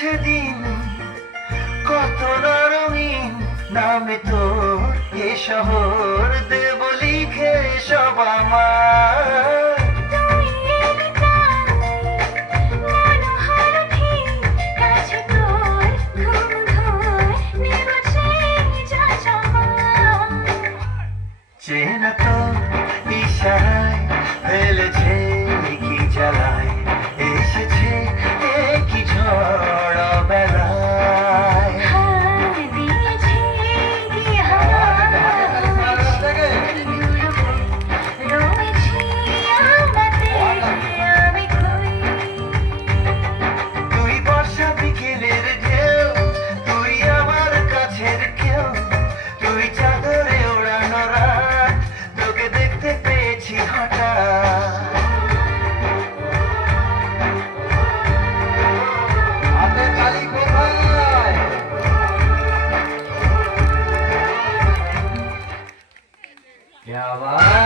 গেছে দিন কত না রঙিন নামে তোর এ শহর দেব লিখে সব আমার চেনা তো ইশারায় ফেলেছে কি জ্বালায় এসেছে কি ঝড় বেলায় তুই বর্ষা বিকেলের ঢেউ তুই আমার কাছের কেউ তুই চাদরে ওড়ানো রাত তোকে দেখতে পেয়েছি হঠাৎ হাতে তালি কোথায় क्या बात